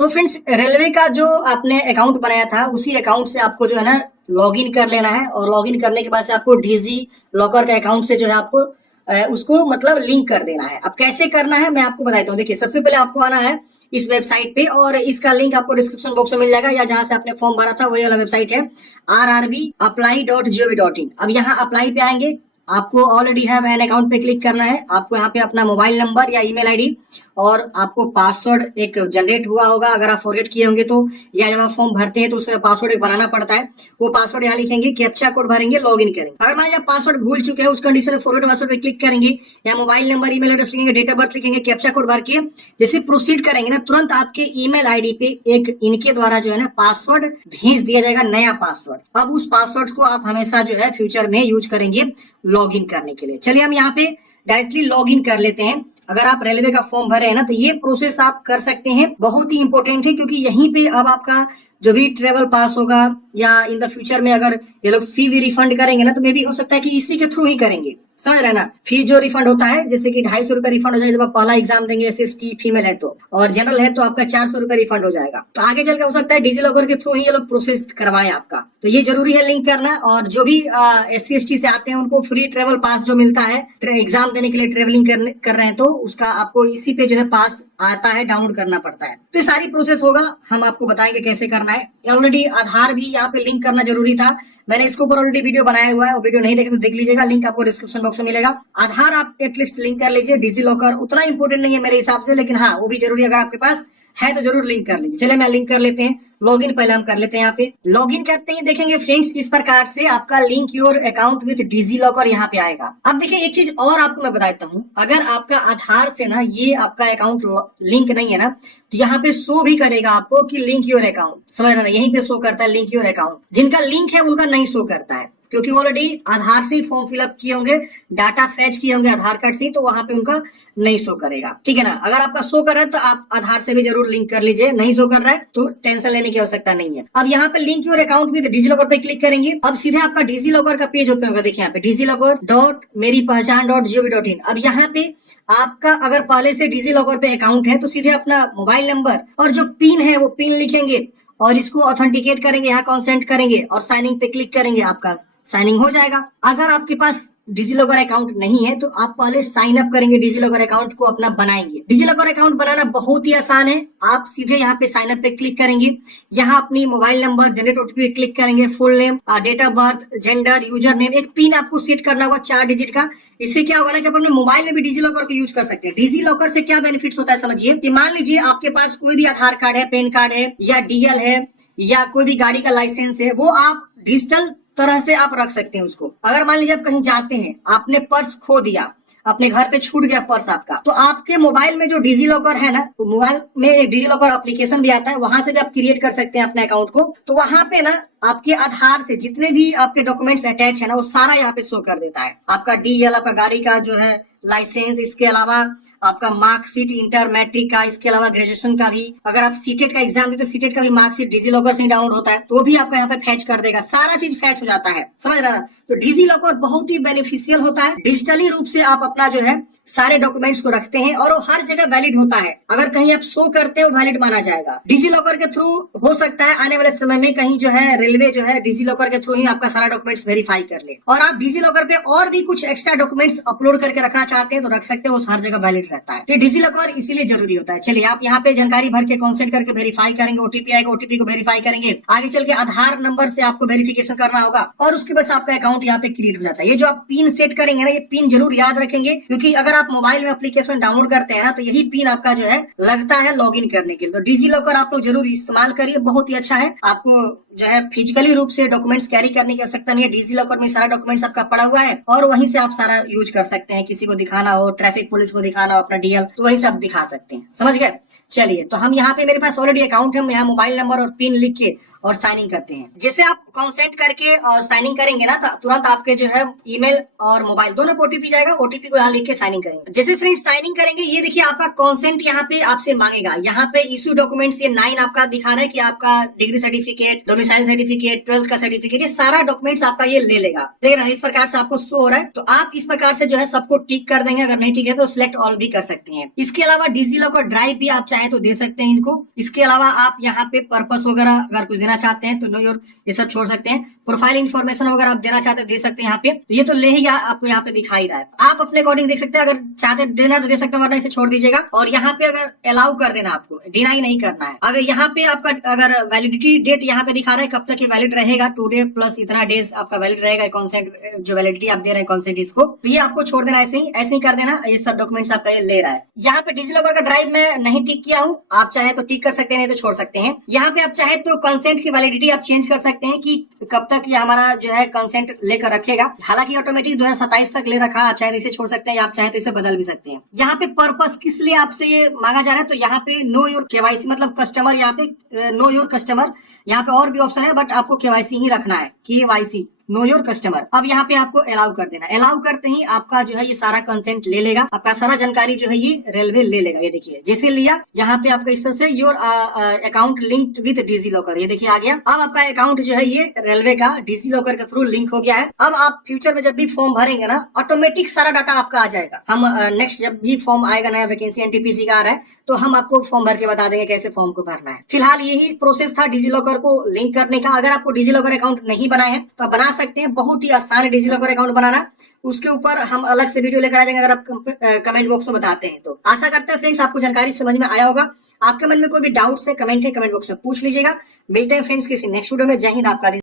तो friends, railway का जो आपने अकाउंट बनाया था उसी अकाउंट से आपको जो है ना लॉगिन कर लेना है, और लॉगिन करने के बाद से आपको डिजी लॉकर के अकाउंट से जो है आपको उसको मतलब लिंक कर देना है। अब कैसे करना है मैं आपको बताता हूँ। देखिए, सबसे पहले आपको आना है इस वेबसाइट पे, और इसका लिंक आपको डिस्क्रिप्शन बॉक्स में मिल जाएगा, या जहां से आपने फॉर्म भरा था वही वाला वेबसाइट है rrbapply.gov.in। अब यहाँ अप्लाई पे आएंगे, आपको ऑलरेडी हैव एन अकाउंट पे क्लिक करना है। आपको यहाँ पे अपना मोबाइल नंबर या ईमेल आईडी और आपको पासवर्ड एक जनरेट हुआ होगा, अगर आप फॉरगेट किए होंगे तो, या जब आप फॉर्म भरते हैं तो उसमें पासवर्ड एक बनाना पड़ता है, वो पासवर्ड यहाँ लिखेंगे, कैप्चा कोड भरेंगे, लॉगिन करेंगे। अगर मान लीजिए पासवर्ड भूल चुके हैं, उस कंडीशन में फॉरगेट पासवर्ड पे क्लिक करेंगे, या मोबाइल नंबर ईमेल एड्रेस लिखेंगे, डेट ऑफ बर्थ लिखेंगे, कैप्चा कोड भर के जैसे प्रोसीड करेंगे ना, तुरंत आपके ईमेल आईडी पे एक इनके द्वारा जो है ना पासवर्ड भेज दिया जाएगा, नया पासवर्ड। अब उस पासवर्ड को आप हमेशा जो है फ्यूचर में यूज करेंगे लॉगिन करने के लिए। चलिए हम यहाँ पे डायरेक्टली लॉगिन कर लेते हैं। अगर आप रेलवे का फॉर्म भरे हैं ना, तो ये प्रोसेस आप कर सकते हैं, बहुत ही इंपॉर्टेंट है, क्योंकि यहीं पे अब आपका जो भी ट्रेवल पास होगा, या इन द फ्यूचर में अगर ये लोग फी भी रिफंड करेंगे ना, तो मे भी हो सकता है कि इसी के थ्रू ही करेंगे, समझ रहे ना। फी जो रिफंड होता है, जैसे कि 250 रुपए रिफंड हो जाएगा जब आप पहला एग्जाम देंगे, SST फीमेल है तो, और जनरल है तो आपका 400 रुपए रिफंड हो जाएगा। तो आगे चल के हो सकता है डिजी लॉकर के थ्रू ही ये लोग प्रोसेस करवाएं आपका, तो ये जरूरी है लिंक करना। और जो भी SC/ST से आते हैं उनको फ्री ट्रेवल पास जो मिलता है एग्जाम देने के लिए, ट्रेवलिंग कर रहे हैं तो उसका आपको इसी पे जो है पास आता है, डाउनलोड करना पड़ता है। तो ये सारी प्रोसेस होगा, हम आपको बताएंगे कैसे करना है। ऑलरेडी आधार भी यहाँ पे लिंक करना जरूरी था, मैंने इसके ऊपर ऑलरेडी वीडियो बनाया हुआ है, वो वीडियो नहीं देखे तो देख लीजिएगा, लिंक आपको डिस्क्रिप्शन बॉक्स में मिलेगा। आधार आप एटलीस्ट लिंक कर लीजिए। डिजी लॉकर उतना इंपॉर्टेंट नहीं है मेरे हिसाब से, लेकिन हाँ वो भी जरूरी है, अगर आपके पास है तो जरूर लिंक कर लीजिए। चलिए मैं लिंक कर लेते हैं, लॉगिन पहले हम कर लेते हैं। यहाँ पे लॉगिन करते ही देखेंगे फ्रेंड्स, इस प्रकार से आपका link your account with DigiLocker यहाँ पे आएगा। अब देखिए एक चीज और आपको मैं बताता हूँ, अगर आपका आधार से ना ये आपका अकाउंट लिंक नहीं है ना, तो यहाँ पे शो भी करेगा आपको कि लिंक योर अकाउंट, समझ रहे ना, यहीं पे शो करता है लिंक योर अकाउंट। जिनका लिंक है उनका नहीं शो करता है, क्योंकि ऑलरेडी आधार से ही फॉर्म फिलअप किए होंगे, डाटा फैच किए होंगे आधार कार्ड से, तो वहां पे उनका नहीं शो करेगा, ठीक है ना। अगर आपका शो कर रहा है तो आप आधार से भी जरूर लिंक कर लीजिए, नहीं शो कर रहा है तो टेंशन लेने की आवश्यकता नहीं है। अब यहाँ पे link your account with DigiLocker पे क्लिक करेंगे। अब सीधे आपका डिजी लॉकर का पेज ओपन होगा। देखिए यहाँ पे digilocकर.मेरीपहचान.gov.in। अब यहाँ पे आपका अगर पहले से डिजी लॉकर पे अकाउंट है तो सीधे अपना मोबाइल नंबर और जो पिन है वो पिन लिखेंगे, और इसको ऑथेंटिकेट करेंगे, यहाँ कॉन्सेंट करेंगे और साइनिंग पे क्लिक करेंगे, आपका साइनिंग हो जाएगा। अगर आपके पास डिजी लॉकर अकाउंट नहीं है तो आप पहले साइन अप करेंगे, डिजी लॉकर अकाउंट को अपना बनाएंगे। डिजी लॉकर अकाउंट बनाना बहुत ही आसान है, आप सीधे यहाँ पे साइन अप पे क्लिक करेंगे, यहाँ अपनी मोबाइल नंबर, जनरेट OTP पे क्लिक करेंगे, full name, date of birth, gender, user name, एक पिन आपको सेट करना होगा 4 डिजिट का। इससे क्या होगा ना कि आप अपने मोबाइल में भी डिजी लॉकर को यूज कर सकते हैं। डिजी लॉकर से क्या बेनिफिट्स होता है समझिए, कि मान लीजिए आपके पास कोई भी आधार कार्ड है, पैन कार्ड है, या DL है, या कोई भी गाड़ी का लाइसेंस है, वो आप डिजिटल तरह से आप रख सकते हैं उसको। अगर मान लीजिए आप कहीं जाते हैं, आपने पर्स खो दिया, अपने घर पे छूट गया पर्स आपका, तो आपके मोबाइल में जो डिजी लॉकर है ना, तो मोबाइल में एक डिजी लॉकर एप्लीकेशन भी आता है, वहां से भी आप क्रिएट कर सकते हैं अपने अकाउंट को। तो वहां पे ना आपके आधार से जितने भी आपके डॉक्यूमेंट्स अटैच है ना, वो सारा यहाँ पे शो कर देता है। आपका DL, आपका गाड़ी का जो है लाइसेंस, इसके अलावा आपका मार्कशीट इंटर मैट्रिक का, इसके अलावा ग्रेजुएशन का भी, अगर आप सीटेट का एग्जाम देते सीटेट का भी मार्कशीट डिजी लॉकर से ही डाउनलोड होता है, तो वो भी आपका यहाँ पे फैच कर देगा, सारा चीज फैच हो जाता है, समझ रहे हैं। तो डिजी लॉकर बहुत ही बेनिफिशियल होता है, डिजिटली रूप से आप अपना जो है सारे डॉक्यूमेंट्स को रखते हैं, और वो हर जगह वैलिड होता है। अगर कहीं आप शो करते हो वैलिड माना जाएगा। डिजी लॉकर के थ्रू हो सकता है आने वाले समय में कहीं जो है रेलवे जो है डिजी लॉकर के थ्रू ही आपका सारा डॉक्यूमेंट्स वेरीफाई कर ले, और आप डिजी लॉकर पे और भी कुछ एक्स्ट्रा डॉक्यूमेंट्स अपलोड करके रखना चाहते हैं तो रख सकते हैं, वो हर जगह वैलिड रहता है। तो डिजी लॉकर इसीलिए जरूरी होता है। चलिए आप यहाँ पे जानकारी भर के कॉन्सेंट करके वेरीफाई करेंगे, OTP आएगा, OTP को वेरीफाई करेंगे, आगे चल के आधार नंबर से आपको वेरिफिकेशन करना होगा, और उसके बाद आपका अकाउंट यहाँ पे क्रिएट हो जाता है। ये जो आप पिन सेट करेंगे ना, ये पिन जरूर याद रखेंगे, क्योंकि अगर आप मोबाइल में एप्लीकेशन डाउनलोड करते हैं ना, तो यही पिन आपका जो है लगता है लॉगिन करने के लिए। तो डिजी लॉकर आप लोग जरूर इस्तेमाल करिए, बहुत ही अच्छा है। आपको जो है फिजिकली रूप से डॉक्यूमेंट्स कैरी करने की आवश्यकता नहीं है, डिजी लॉकर में सारा डॉक्यूमेंट्स आपका पड़ा हुआ है, और वहीं से आप सारा यूज कर सकते हैं। किसी को दिखाना हो, ट्रैफिक पुलिस को दिखाना हो अपना DL, तो वहीं से आप दिखा सकते हैं, समझ गए। चलिए, तो हम यहाँ पे मेरे पास ऑलरेडी अकाउंट है, यहाँ मोबाइल नंबर और पिन लिख के और साइनिंग करते हैं। जैसे आप कॉन्सेंट करके और साइनिंग करेंगे ना, तो तुरंत आपके जो है ईमेल और मोबाइल दोनों पे ओटीपी जाएगा। ओटीपी को यहाँ लिख के साइनिंग करेंगे। जैसे फ्रेंड्स साइनिंग करेंगे, ये देखिए आपका कॉन्सेंट यहाँ पे आपसे मांगेगा। यहाँ पे इश्यू डॉक्यूमेंट्स ये 9 आपका दिखा रहा है कि आपका degree certificate, domicile certificate, 12th का सर्टिफिकेट, ये सारा डॉक्यूमेंट्स आपका ये ले लेगा। देख रहे हैं इस प्रकार से आपको शो हो रहा है। तो आप इस प्रकार से जो है सबको टिक कर देंगे। अगर नहीं ठीक है तो सिलेक्ट ऑल भी कर सकते हैं। इसके अलावा डिजी लॉकर ड्राइव भी आप चाहे तो दे सकते हैं इनको। इसके अलावा आप यहाँ पे पर्पस वगैरह अगर कुछ देना चाहते हैं तो नो योर ये सब छोड़ सकते हैं। प्रोफाइल इन्फॉर्मेशन वगैरह आप देना चाहते हैं दे सकते हैं यहाँ पे। तो ये तो ले ही आपको यहाँ पे दिखाई रहा है। आप अपने अकॉर्डिंग देख सकते हैं, अगर चाहते देना तो दे सकते हैं, वरना इसे छोड़ दीजिएगा। और यहाँ पे अगर अलाउ कर देना, आपको डिनाई नहीं करना है। अगर यहाँ पे आपका अगर वैलिडिटी डेट यहाँ पे दिखा रहा है कब तक ये वैलिड रहेगा, 2 डे प्लस इतना डेज आपका वैलिड रहेगा कॉन्सेंट, जो वैलिडिटी आप दे रहे हैं कॉन्सेंट इसको, तो ये आपको छोड़ देना, ऐसे ही कर देना। ये सब डॉक्यूमेंट्स आपका ये ले रहा है। यहाँ पे डिजी लॉकर का ड्राइव में नहीं टिक किया हूँ, आप चाहे तो टिक कर सकते हैं, नहीं तो छोड़ सकते हैं। यहाँ पे आप चाहे तो कंसेंट की वैलिडिटी आप चेंज कर सकते हैं कि कब तक ये हमारा जो है कंसेंट लेकर रखेगा। हालांकि ऑटोमेटिक 2027 तक ले रखा है, आप चाहे तो इसे छोड़ सकते हैं या आप चाहे तो इसे बदल भी सकते हैं। यहाँ पे पर्पस किस लिए आपसे ये मांगा जा रहा है, तो यहाँ पे नो योर केवाईसी मतलब कस्टमर, यहाँ पे नो योर कस्टमर, यहाँ पे और भी ऑप्शन है बट आपको केवाईसी ही रखना है, केवाईसी नो योर कस्टमर। अब यहाँ पे आपको अलाउ कर देना। अलाउ करते ही आपका जो है ये सारा कंसेंट ले लेगा, आपका सारा जानकारी जो है ये रेलवे ले लेगा। ये देखिए जैसे लिया, यहाँ पे आपका इस तरह से your account linked with DigiLocker, ये देखिए आ गया। अब आपका अकाउंट जो है ये रेलवे का डिजी लॉकर के थ्रू लिंक हो गया है। अब आप फ्यूचर में जब भी फॉर्म भरेंगे ना, ऑटोमेटिक सारा डाटा आपका आ जाएगा। हम नेक्स्ट जब भी फॉर्म आएगा, नया वैकेंसी एनटीपीसी का आ रहा है, तो हम आपको फॉर्म भर के बता देंगे कैसे फॉर्म को भरना है। फिलहाल यही प्रोसेस था डिजी लॉकर को लिंक करने का। अगर आपको डिजी लॉकर अकाउंट नहीं बनाए हैं तो आप बना सकते हैं, बहुत ही आसान है डिजी लॉकर अकाउंट बनाना। उसके ऊपर हम अलग से वीडियो लेकर आ जाएंगे, अगर आप कमेंट बॉक्स में बताते हैं तो। आशा करते हैं फ्रेंड्स आपको जानकारी समझ में आया होगा। आपके मन में कोई भी डाउट्स है, कमेंट बॉक्स में पूछ लीजिएगा। मिलते हैं फ्रेंड्स किसी नेक्स्ट वीडियो में। जय हिंद, आपका दिन